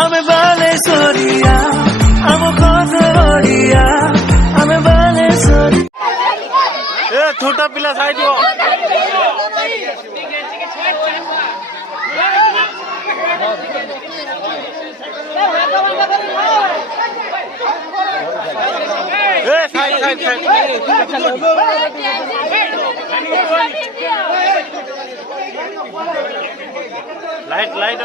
আমি বালেশ্বরিয়া আমার খজরিয়া আমি বালেশ্বরি এ ছোটা পিলা সাইড এ side side side light light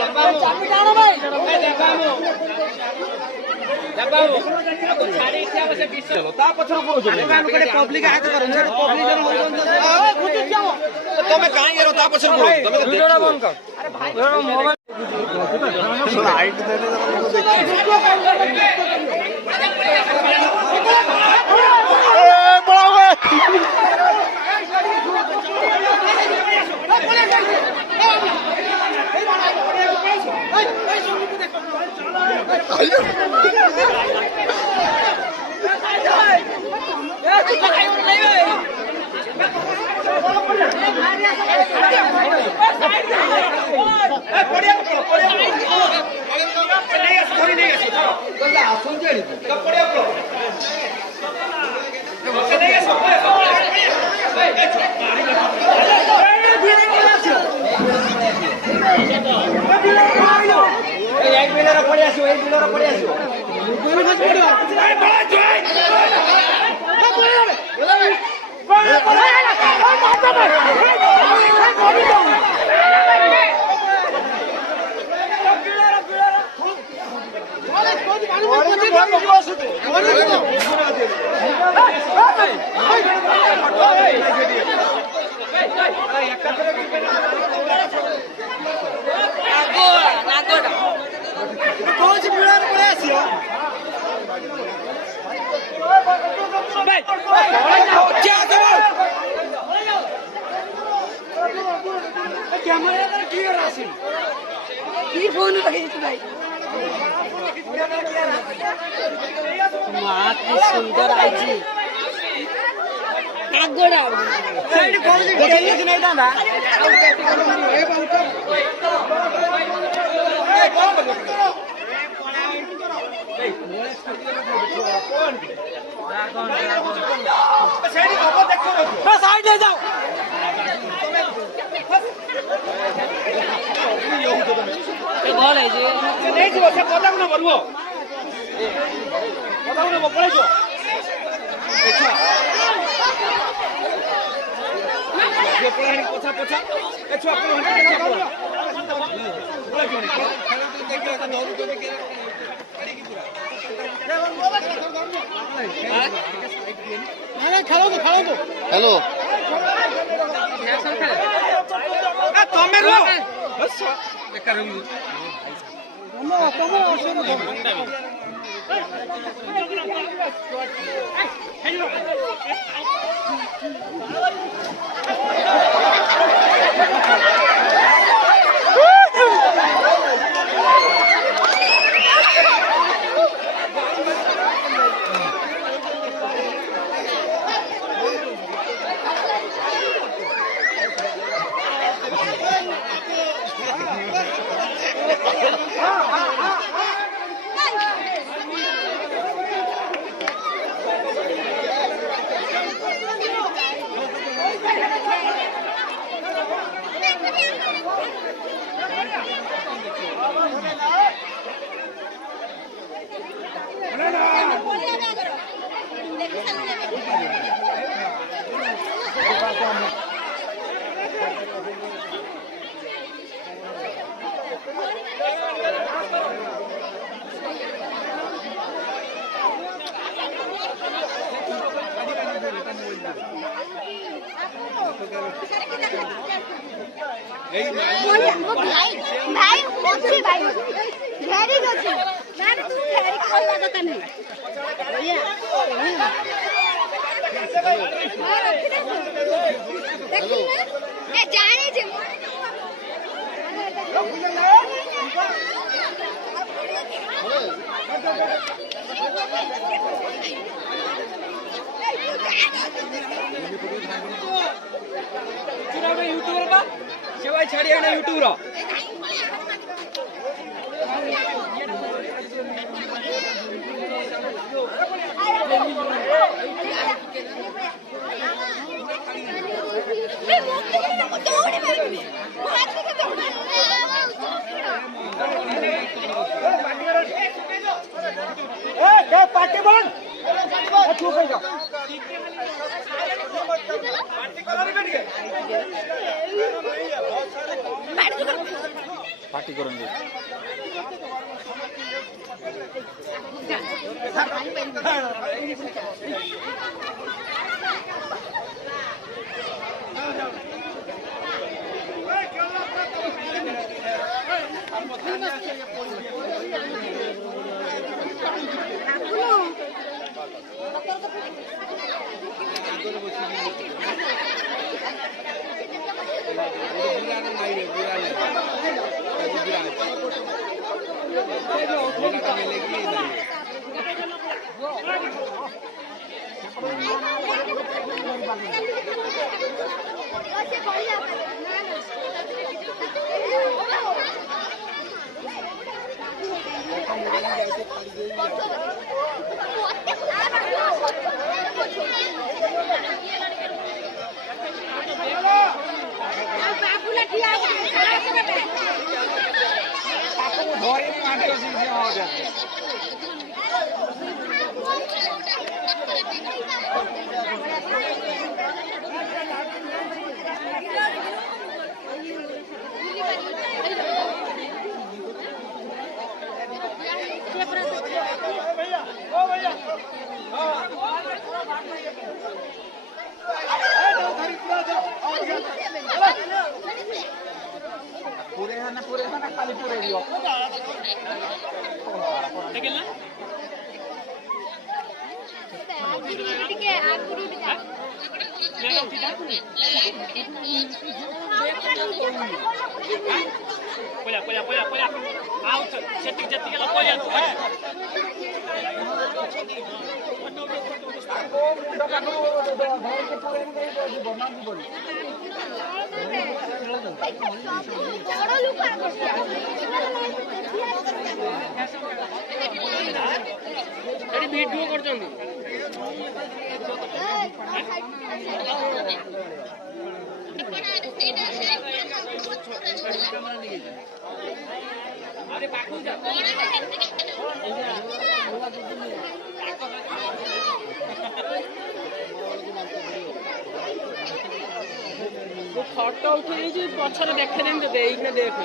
সুন্দর আইছি যাও हेलो भाई अच्छी भाई घेरी अच्छी मैं तू घेरी कोई बात नहीं भैया देखिए ए जाने जे भाई छाड़िए ना यूट्यूब रो पार्टी बन चुप हो जाओ पार्टी करेंगे पूरे है ना खाली पूरे दियो ଟିକେ ଆଗରୁ ଟିକେ ପଳା ଆଉ ସେତିକି ଯେତିକି ଲୋକ ପଳା ବଡ଼ ଲୋକ ଏଠି ଭିଡିଓ କରୁଛନ୍ତି अरे पाखु जा वो फोटो उठे जी पछरे देखे नहीं दे इने देख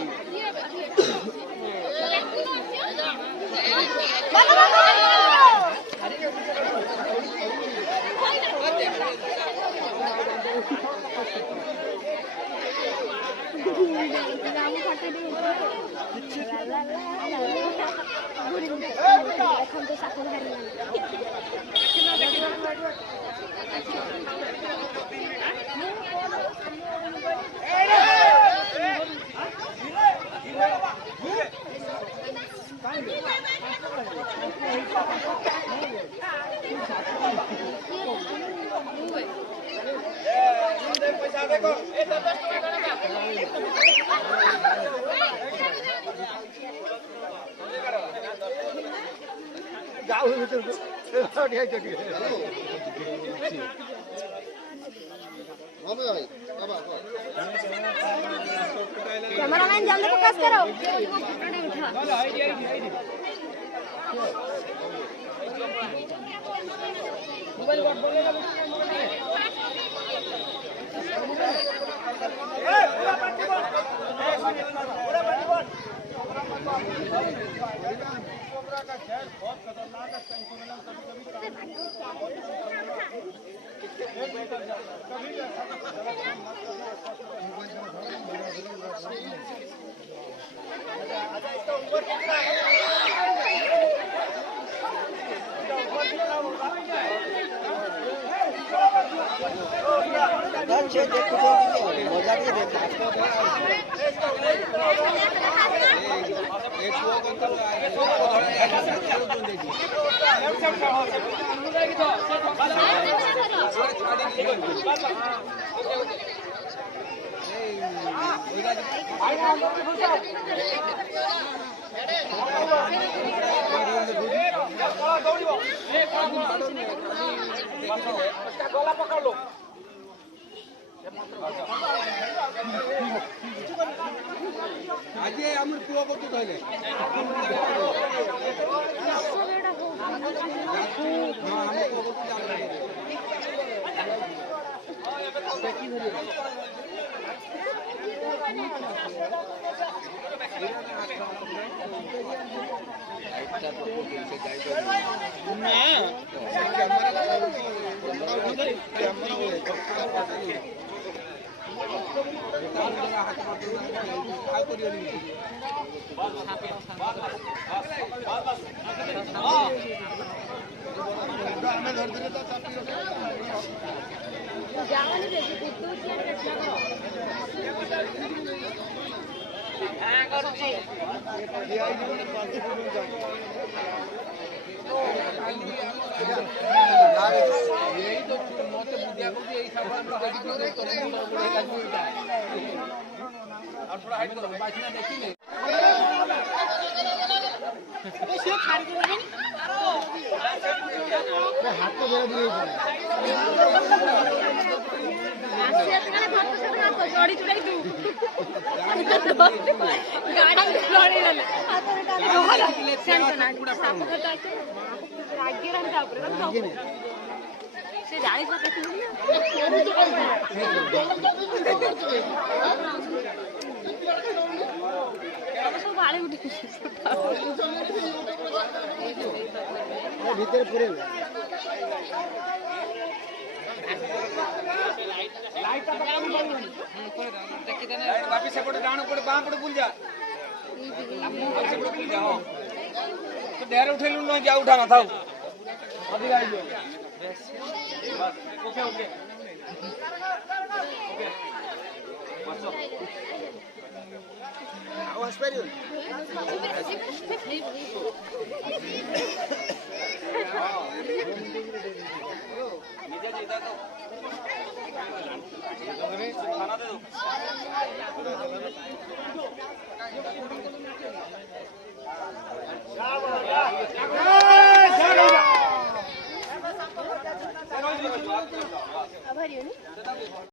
कैमरामैन जल्दी फोकस करो গলা পকালো আজকে আমার পুয়া কত তাইলে ସେ ଜାଣି ସବୁ ବାଳି ଉଠି ভিতরে পুরে বাপি সেপটে ডান উপরে বাম পড়ে বুল যা সেপটে বুল যা হ্যাঁ তো ডেরে উঠেলু না যা উঠা না থাও अभी आ जाओ ओके ओके आवाज पेरियो निजे जेदा तो खाना दे दो